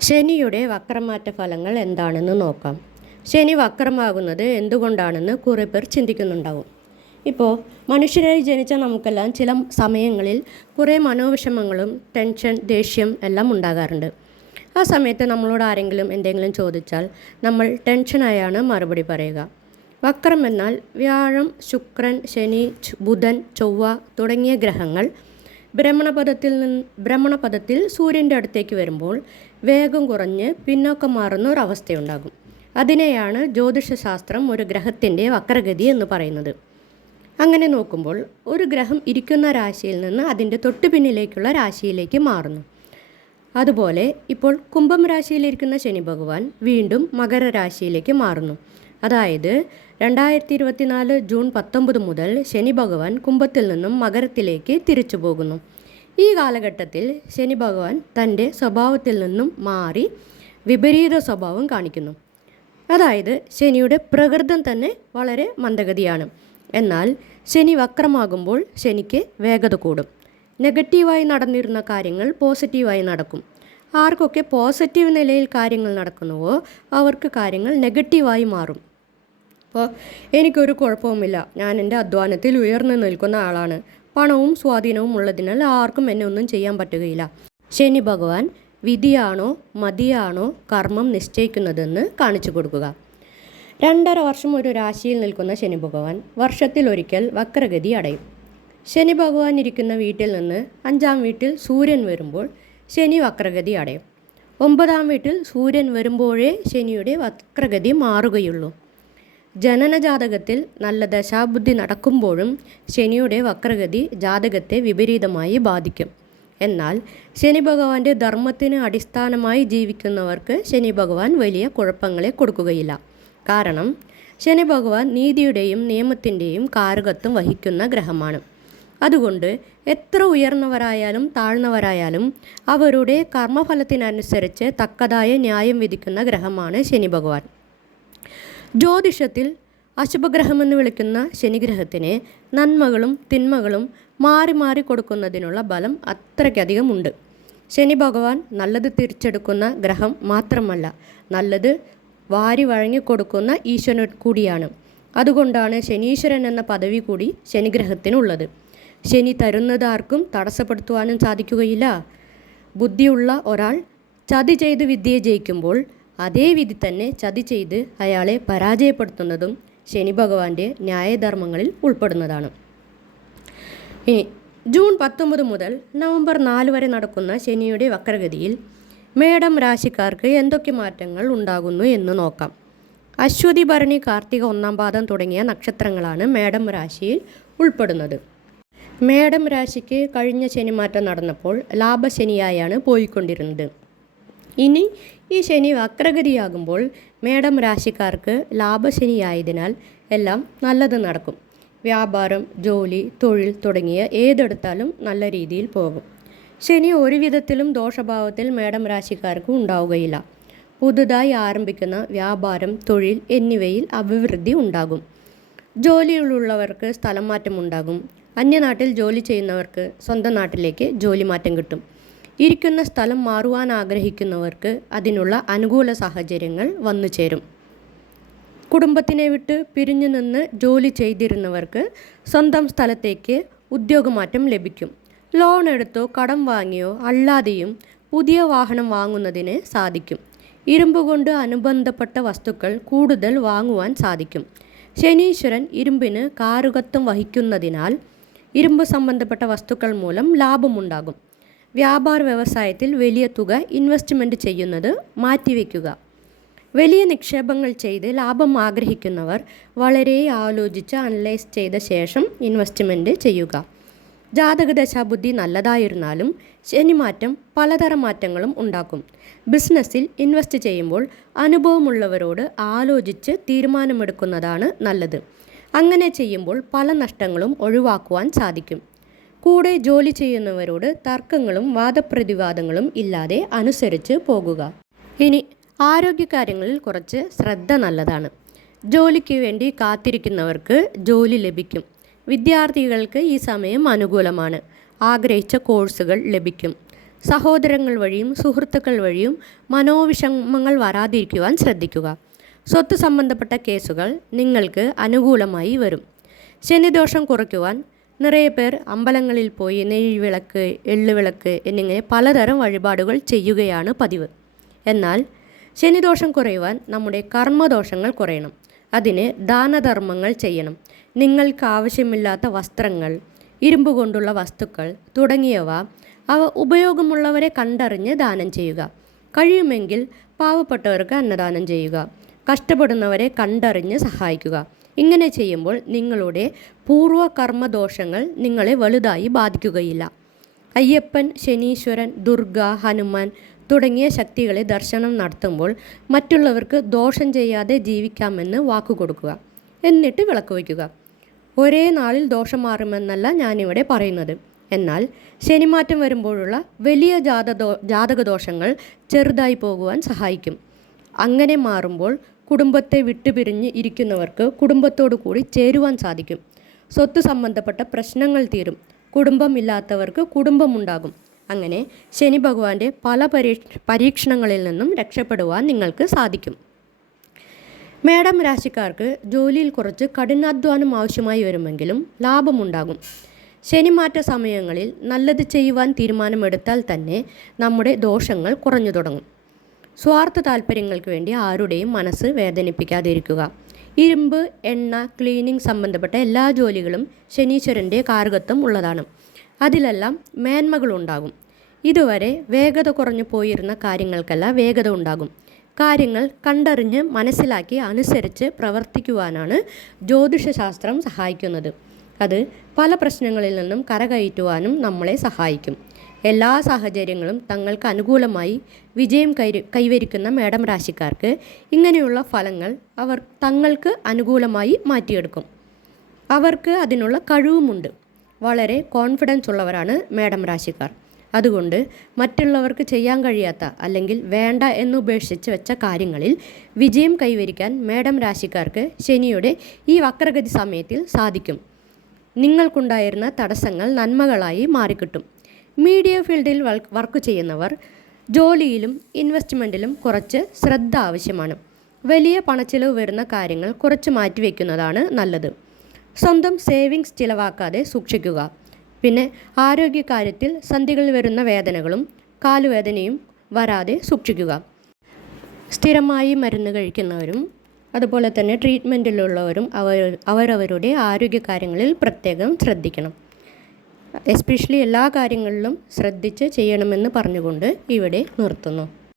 ശനിയുടെ വക്രമാറ്റ ഫലങ്ങൾ എന്താണെന്ന് നോക്കാം. ശനി വക്രമാകുന്നത് എന്തുകൊണ്ടാണെന്ന് കുറേ പേർ ചിന്തിക്കുന്നുണ്ടാവും. ഇപ്പോൾ മനുഷ്യരായി ജനിച്ച നമുക്കെല്ലാം ചില സമയങ്ങളിൽ കുറേ മനോവിഷമങ്ങളും ടെൻഷൻ ദേഷ്യം എല്ലാം ഉണ്ടാകാറുണ്ട്. ആ സമയത്ത് നമ്മളോട് ആരെങ്കിലും എന്തെങ്കിലും ചോദിച്ചാൽ നമ്മൾ ടെൻഷനായാണ് മറുപടി പറയുക. വക്രം എന്നാൽ വ്യാഴം ശുക്രൻ ശനി ബുധൻ ചൊവ്വ തുടങ്ങിയ ഗ്രഹങ്ങൾ ഭ്രമണപഥത്തിൽ നിന്ന് ഭ്രമണപഥത്തിൽ സൂര്യന്റെ അടുത്തേക്ക് വരുമ്പോൾ വേഗം കുറഞ്ഞ് പിന്നോക്കം മാറുന്ന ഒരവസ്ഥയുണ്ടാകും അതിനെയാണ് ജ്യോതിഷശാസ്ത്രം ഒരു ഗ്രഹത്തിന്റെ വക്രഗതി എന്ന് പറയുന്നത്. അങ്ങനെ നോക്കുമ്പോൾ ഒരു ഗ്രഹം ഇരിക്കുന്ന രാശിയിൽ നിന്ന് അതിന്റെ തൊട്ടു പിന്നിലേക്കുള്ള രാശിയിലേക്ക് മാറുന്നു. അതുപോലെ ഇപ്പോൾ കുംഭം രാശിയിലിരിക്കുന്ന ശനി ഭഗവാൻ വീണ്ടും മകരരാശിയിലേക്ക് മാറുന്നു. അതായത് രണ്ടായിരത്തി ഇരുപത്തിനാല് ജൂൺ പത്തൊമ്പത് മുതൽ ശനി ഭഗവാൻ കുംഭത്തിൽ നിന്നും മകരത്തിലേക്ക് തിരിച്ചു പോകുന്നു. ഈ കാലഘട്ടത്തിൽ ശനി ഭഗവാൻ തന്റെ സ്വഭാവത്തിൽ നിന്നും മാറി വിപരീത സ്വഭാവം കാണിക്കുന്നു. അതായത് ശനിയുടെ പ്രകൃതം തന്നെ വളരെ മന്ദഗതിയാണ്. എന്നാൽ ശനി വക്രമാകുമ്പോൾ ശനിക്ക് വേഗത കൂടും. നെഗറ്റീവായി നടന്നിരുന്ന കാര്യങ്ങൾ പോസിറ്റീവായി നടക്കും. ആർക്കൊക്കെ പോസിറ്റീവ് നിലയിൽ കാര്യങ്ങൾ നടക്കുന്നുവോ അവർക്ക് കാര്യങ്ങൾ നെഗറ്റീവായി മാറും. അപ്പോൾ എനിക്കൊരു കുഴപ്പവുമില്ല. ഞാൻ എന്റെ അധ്വാനത്തിൽ ഉയർന്നു നിൽക്കുന്ന ആളാണ്. പണവും സ്വാധീനവും ഉള്ളതിനാൽ ആർക്കും എന്നെ ഒന്നും ചെയ്യാൻ പറ്റുകയില്ല. ശനി ഭഗവാൻ വിധിയാണോ മതിയാണോ കർമ്മം നിശ്ചയിക്കുന്നതെന്ന് കാണിച്ചു കൊടുക്കുക. രണ്ടര വർഷം ഒരു രാശിയിൽ നിൽക്കുന്ന ശനി ഭഗവാൻ വർഷത്തിൽ ഒരിക്കൽ വക്രഗതി അടയും. ശനി ഭഗവാൻ ഇരിക്കുന്ന വീട്ടിൽ നിന്ന് അഞ്ചാം വീട്ടിൽ സൂര്യൻ വരുമ്പോൾ ശനി വക്രഗതി അടയും. ഒമ്പതാം വീട്ടിൽ സൂര്യൻ വരുമ്പോഴേ ശനിയുടെ വക്രഗതി മാറുകയുള്ളൂ. ജനന ജാതകത്തിൽ നല്ല ദശാബുദ്ധി നടക്കുമ്പോഴും ശനിയുടെ വക്രഗതി ജാതകത്തെ വിപരീതമായി ബാധിക്കും. എന്നാൽ ശനി ഭഗവാന്റെ ധർമ്മത്തിന് അടിസ്ഥാനമായി ജീവിക്കുന്നവർക്ക് ശനി ഭഗവാൻ വലിയ കുഴപ്പങ്ങളെ കൊടുക്കുകയില്ല. കാരണം ശനി ഭഗവാൻ നീതിയുടെയും നിയമത്തിന്റെയും കാരകത്വം വഹിക്കുന്ന ഗ്രഹമാണ്. അതുകൊണ്ട് എത്ര ഉയർന്നവരായാലും താഴ്ന്നവരായാലും അവരുടെ കർമ്മഫലത്തിനനുസരിച്ച് തക്കതായ ന്യായം വിധിക്കുന്ന ഗ്രഹമാണ് ശനി ഭഗവാൻ. ജ്യോതിഷത്തിൽ അശുഭഗ്രഹമെന്ന് വിളിക്കുന്ന ശനിഗ്രഹത്തിന് നന്മകളും തിന്മകളും മാറി മാറി കൊടുക്കുന്നതിനുള്ള ബലം അത്രയ്ക്കധികമുണ്ട്. ശനി ഭഗവാൻ നല്ലത് തിരിച്ചെടുക്കുന്ന ഗ്രഹം മാത്രമല്ല നല്ലത് വാരി വഴങ്ങിക്കൊടുക്കുന്ന ഈശ്വരൻ കൂടിയാണ്. അതുകൊണ്ടാണ് ശനീശ്വരൻ എന്ന പദവി കൂടി ശനിഗ്രഹത്തിനുള്ളത്. ശനി തരുന്നത് ആർക്കും തടസ്സപ്പെടുത്തുവാനും സാധിക്കുകയില്ല. ബുദ്ധിയുള്ള ഒരാൾ ചതി ചെയ്ത് വിദ്യയെ ജയിക്കുമ്പോൾ അതേ വിധി തന്നെ ചതി ചെയ്ത് അയാളെ പരാജയപ്പെടുത്തുന്നതും ശനി ഭഗവാന്റെ ന്യായധർമ്മങ്ങളിൽ ഉൾപ്പെടുന്നതാണ്. ഇനി ജൂൺ പത്തൊമ്പത് മുതൽ നവംബർ നാല് വരെ നടക്കുന്ന ശനിയുടെ വക്രഗതിയിൽ മേടം രാശിക്കാർക്ക് എന്തൊക്കെ മാറ്റങ്ങൾ ഉണ്ടാകുന്നു എന്ന് നോക്കാം. അശ്വതി ഭരണി കാർത്തിക ഒന്നാം പാദം തുടങ്ങിയ നക്ഷത്രങ്ങളാണ് മേടം രാശിയിൽ ഉൾപ്പെടുന്നത്. മേടം രാശിക്ക് കഴിഞ്ഞ ശനിമാറ്റം നടന്നപ്പോൾ ലാഭശനിയായാണ് പോയിക്കൊണ്ടിരുന്നത്. ഇനി ഈ ശനി വക്രഗതിയാകുമ്പോൾ മേടം രാശിക്കാർക്ക് ലാഭശനിയായതിനാൽ എല്ലാം നല്ലത് നടക്കും. വ്യാപാരം ജോലി തൊഴിൽ തുടങ്ങിയ ഏതെടുത്താലും നല്ല രീതിയിൽ പോകും. ശനി ഒരു വിധത്തിലും ദോഷഭാവത്തിൽ മേടം രാശിക്കാർക്ക് ഉണ്ടാവുകയില്ല. പുതുതായി ആരംഭിക്കുന്ന വ്യാപാരം തൊഴിൽ എന്നിവയിൽ അഭിവൃദ്ധി ഉണ്ടാകും. ജോലിയിലുള്ളവർക്ക് സ്ഥലം മാറ്റമുണ്ടാകും. അന്യനാട്ടിൽ ജോലി ചെയ്യുന്നവർക്ക് സ്വന്തം നാട്ടിലേക്ക് ജോലി മാറ്റം കിട്ടും. ഇരിക്കുന്ന സ്ഥലം മാറുവാൻ ആഗ്രഹിക്കുന്നവർക്ക് അതിനുള്ള അനുകൂല സാഹചര്യങ്ങൾ വന്നു ചേരും. കുടുംബത്തിനെ വിട്ട് പിരിഞ്ഞു നിന്ന് ജോലി ചെയ്തിരുന്നവർക്ക് സ്വന്തം സ്ഥലത്തേക്ക് ഉദ്യോഗമാറ്റം ലഭിക്കും. ലോൺ എടുത്തോ കടം വാങ്ങിയോ അല്ലാതെയും പുതിയ വാഹനം വാങ്ങുന്നതിന് സാധിക്കും. ഇരുമ്പ് കൊണ്ട് അനുബന്ധപ്പെട്ട വസ്തുക്കൾ കൂടുതൽ വാങ്ങുവാൻ സാധിക്കും. ശനീശ്വരൻ ഇരുമ്പിന് കാരുകത്വം വഹിക്കുന്നതിനാൽ ഇരുമ്പ് സംബന്ധപ്പെട്ട വസ്തുക്കൾ മൂലം ലാഭമുണ്ടാകും. വ്യാപാര വ്യവസായത്തിൽ വലിയ തുക ഇൻവെസ്റ്റ്മെന്റ് ചെയ്യുന്നത് മാറ്റിവെക്കുക. വലിയ നിക്ഷേപങ്ങൾ ചെയ്ത് ലാഭം ആഗ്രഹിക്കുന്നവർ വളരെ ആലോചിച്ച് അനലൈസ് ചെയ്ത ശേഷം ഇൻവെസ്റ്റ്മെന്റ് ചെയ്യുക. ജാതക ദശാബുദ്ധി നല്ലതായിരുന്നാലും ശനിമാറ്റം പലതരം മാറ്റങ്ങളും ഉണ്ടാക്കും. ബിസിനസ്സിൽ ഇൻവെസ്റ്റ് ചെയ്യുമ്പോൾ അനുഭവമുള്ളവരോട് ആലോചിച്ച് തീരുമാനമെടുക്കുന്നതാണ് നല്ലത്. അങ്ങനെ ചെയ്യുമ്പോൾ പല നഷ്ടങ്ങളും ഒഴിവാക്കുവാൻ സാധിക്കും. കൂടെ ജോലി ചെയ്യുന്നവരോട് തർക്കങ്ങളും വാദപ്രതിവാദങ്ങളും ഇല്ലാതെ അനുസരിച്ച് പോകുക. ഇനി ആരോഗ്യകാര്യങ്ങളിൽ കുറച്ച് ശ്രദ്ധ നല്ലതാണ്. ജോലിക്ക് വേണ്ടി കാത്തിരിക്കുന്നവർക്ക് ജോലി ലഭിക്കും. വിദ്യാർത്ഥികൾക്ക് ഈ സമയം അനുകൂലമാണ്. ആഗ്രഹിച്ച കോഴ്സുകൾ ലഭിക്കും. സഹോദരങ്ങൾ വഴിയും സുഹൃത്തുക്കൾ വഴിയും മനോവിഷമങ്ങൾ വരാതിരിക്കുവാൻ ശ്രദ്ധിക്കുക. സ്വത്ത് സംബന്ധപ്പെട്ട കേസുകൾ നിങ്ങൾക്ക് അനുകൂലമായി വരും. ശനിദോഷം കുറയ്ക്കുവാൻ നിറയെ പേർ അമ്പലങ്ങളിൽ പോയി നെയ്വിളക്ക് എള്ളുവിളക്ക് എന്നിങ്ങനെ പലതരം വഴിപാടുകൾ ചെയ്യുകയാണ് പതിവ്. എന്നാൽ ശനിദോഷം കുറയുവാൻ നമ്മുടെ കർമ്മദോഷങ്ങൾ കുറയണം. അതിന് ദാനധർമ്മങ്ങൾ ചെയ്യണം. നിങ്ങൾക്ക് ആവശ്യമില്ലാത്ത വസ്ത്രങ്ങൾ ഇരുമ്പ് കൊണ്ടുള്ള വസ്തുക്കൾ തുടങ്ങിയവ അവ ഉപയോഗമുള്ളവരെ കണ്ടറിഞ്ഞ് ദാനം ചെയ്യുക. കഴിയുമെങ്കിൽ പാവപ്പെട്ടവർക്ക് അന്നദാനം ചെയ്യുക. കഷ്ടപ്പെടുന്നവരെ കണ്ടറിഞ്ഞ് സഹായിക്കുക. ഇങ്ങനെ ചെയ്യുമ്പോൾ നിങ്ങളുടെ പൂർവകർമ്മദോഷങ്ങൾ നിങ്ങളെ വലുതായി ബാധിക്കുകയില്ല. അയ്യപ്പൻ ശനീശ്വരൻ ദുർഗ ഹനുമാൻ തുടങ്ങിയ ശക്തികളെ ദർശനം നടത്തുമ്പോൾ മറ്റുള്ളവർക്ക് ദോഷം ചെയ്യാതെ ജീവിക്കാമെന്ന് വാക്കുകൊടുക്കുക. എന്നിട്ട് വിളക്ക് വയ്ക്കുക. ഒരേ നാളിൽ ദോഷം മാറുമെന്നല്ല ഞാനിവിടെ പറയുന്നത്. എന്നാൽ ശനിമാറ്റം വരുമ്പോഴുള്ള വലിയ ജാതദോ ജാതകദോഷങ്ങൾ ചെറുതായി പോകുവാൻ സഹായിക്കും. അങ്ങനെ മാറുമ്പോൾ കുടുംബത്തെ വിട്ടുപിരിഞ്ഞ് ഇരിക്കുന്നവർക്ക് കുടുംബത്തോടു കൂടി ചേരുവാൻ സാധിക്കും. സ്വത്ത് സംബന്ധപ്പെട്ട പ്രശ്നങ്ങൾ തീരും. കുടുംബമില്ലാത്തവർക്ക് കുടുംബമുണ്ടാകും. അങ്ങനെ ശനി ഭഗവാന്റെ പല പരീക്ഷ പരീക്ഷണങ്ങളിൽ നിന്നും രക്ഷപ്പെടുവാൻ നിങ്ങൾക്ക് സാധിക്കും. മേഡം രാശിക്കാർക്ക് ജോലിയിൽ കുറച്ച് കഠിനാധ്വാനം ആവശ്യമായി വരുമെങ്കിലും ലാഭമുണ്ടാകും. ശനിമാറ്റ സമയങ്ങളിൽ നല്ലത് ചെയ്യുവാൻ തീരുമാനമെടുത്താൽ തന്നെ നമ്മുടെ ദോഷങ്ങൾ കുറഞ്ഞു തുടങ്ങും. സ്വാർത്ഥ താല്പര്യങ്ങൾക്ക് വേണ്ടി ആരുടെയും മനസ്സ് വേദനിപ്പിക്കാതിരിക്കുക. ഇരുമ്പ് എണ്ണ ക്ലീനിങ് സംബന്ധപ്പെട്ട എല്ലാ ജോലികളും ശനീശ്വരന്റെ കാർഗത്വം ഉള്ളതാണ്. അതിലെല്ലാം മേന്മകളുണ്ടാകും. ഇതുവരെ വേഗത കുറഞ്ഞു പോയിരുന്ന കാര്യങ്ങൾക്കെല്ലാം വേഗത ഉണ്ടാകും. കാര്യങ്ങൾ കണ്ടറിഞ്ഞ് മനസ്സിലാക്കി അനുസരിച്ച് പ്രവർത്തിക്കുവാനാണ് ജ്യോതിഷശാസ്ത്രം സഹായിക്കുന്നത്. അത് പല പ്രശ്നങ്ങളിൽ നിന്നും കരകയറ്റുവാനും നമ്മളെ സഹായിക്കും. എല്ലാ സാഹചര്യങ്ങളും തങ്ങൾക്ക് അനുകൂലമായി വിജയം കൈവരിക്കുന്ന മേടം രാശിക്കാർക്ക് ഇങ്ങനെയുള്ള ഫലങ്ങൾ അവർ തങ്ങൾക്ക് അനുകൂലമായി മാറ്റിയെടുക്കും. അവർക്ക് അതിനുള്ള കഴിവുമുണ്ട്. വളരെ കോൺഫിഡൻസ് ഉള്ളവരാണ് മേടം രാശിക്കാർ. അതുകൊണ്ട് മറ്റുള്ളവർക്ക് ചെയ്യാൻ കഴിയാത്ത അല്ലെങ്കിൽ വേണ്ട എന്ന് ഉപേക്ഷിച്ച് വെച്ച കാര്യങ്ങളിൽ വിജയം കൈവരിക്കാൻ മേടം രാശിക്കാർക്ക് ശനിയുടെ ഈ വക്രഗതി സമയത്തിൽ സാധിക്കും. നിങ്ങൾക്കുണ്ടായിരുന്ന തടസ്സങ്ങൾ നന്മകളായി മാറിക്കിട്ടും. മീഡിയ ഫീൽഡിൽ വർക്ക് ചെയ്യുന്നവർ ജോലിയിലും ഇൻവെസ്റ്റ്മെന്റിലും കുറച്ച് ശ്രദ്ധ ആവശ്യമാണ്. വലിയ പണച്ചിലവ് വരുന്ന കാര്യങ്ങൾ കുറച്ച് മാറ്റിവെക്കുന്നതാണ് നല്ലത്. സ്വന്തം സേവിങ്സ് ചിലവാക്കാതെ സൂക്ഷിക്കുക. പിന്നെ ആരോഗ്യകാര്യത്തിൽ സന്ധികളിൽ വരുന്ന വേദനകളും കാലുവേദനയും വരാതെ സൂക്ഷിക്കുക. സ്ഥിരമായി മരുന്ന് കഴിക്കുന്നവരും അതുപോലെ തന്നെ ട്രീറ്റ്മെന്റിലുള്ളവരും അവർ അവരവരുടെ ആരോഗ്യകാര്യങ്ങളിൽ പ്രത്യേകം ശ്രദ്ധിക്കണം. എസ്പെഷ്യലി എല്ലാ കാര്യങ്ങളിലും ശ്രദ്ധിച്ച് ചെയ്യണമെന്ന് പറഞ്ഞുകൊണ്ട് ഇവിടെ നിർത്തുന്നു.